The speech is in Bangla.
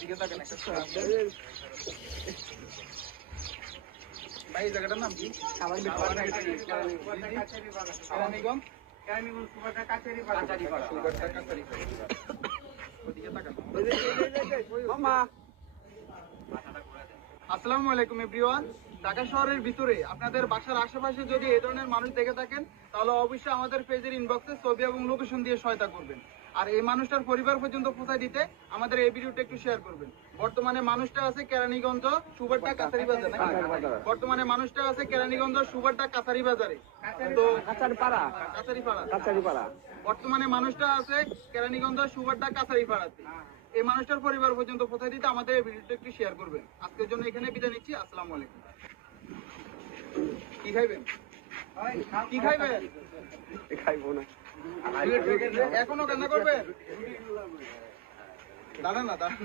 দিকে তাকান একটা ভাই জায়গাটার নাম কি? কেরানীগঞ্জ সুবারটা কাছারিপাড়া। ওদিকে তাকান। আসসালামু আলাইকুম এভরিওয়ান। ঢাকা শহরের ভিতরে আপনাদের বাসার আশেপাশে যদি এই ধরনের মানুষ দেখে থাকেন তাহলে অবশ্যই আমাদের পেজের ইনবক্সে ছবি এবং লোকেশন দিয়ে সহায়তা করবেন। আর এই মানুষটার পরিবার পর্যন্ত পৌঁছায় দিতে আমাদের এই ভিডিওটা একটু শেয়ার করবেন। বর্তমানে মানুষটা আছে কেরানীগঞ্জ সুবারটা কাছারি বাজারে। বর্তমানে মানুষটা আছে কেরানীগঞ্জ সুবারটা কাছারি বাজারে। তো কাছারিপাড়া। বর্তমানে মানুষটা আছে কেরানীগঞ্জ সুবারটা কাছারিপাড়াতে। এই মানুষটার পরিবার পর্যন্ত পৌঁছায় দিতে আমাদের এই ভিডিওটা একটু শেয়ার করবেন। আজকের জন্য এখানে বিদায় নিচ্ছি। আসসালামু আলাইকুম। কি খাইবেন? কি খাইবেন? খাইবো না। এখনো কান্না করবেন? দাঁড়ান না, দাঁড়ান।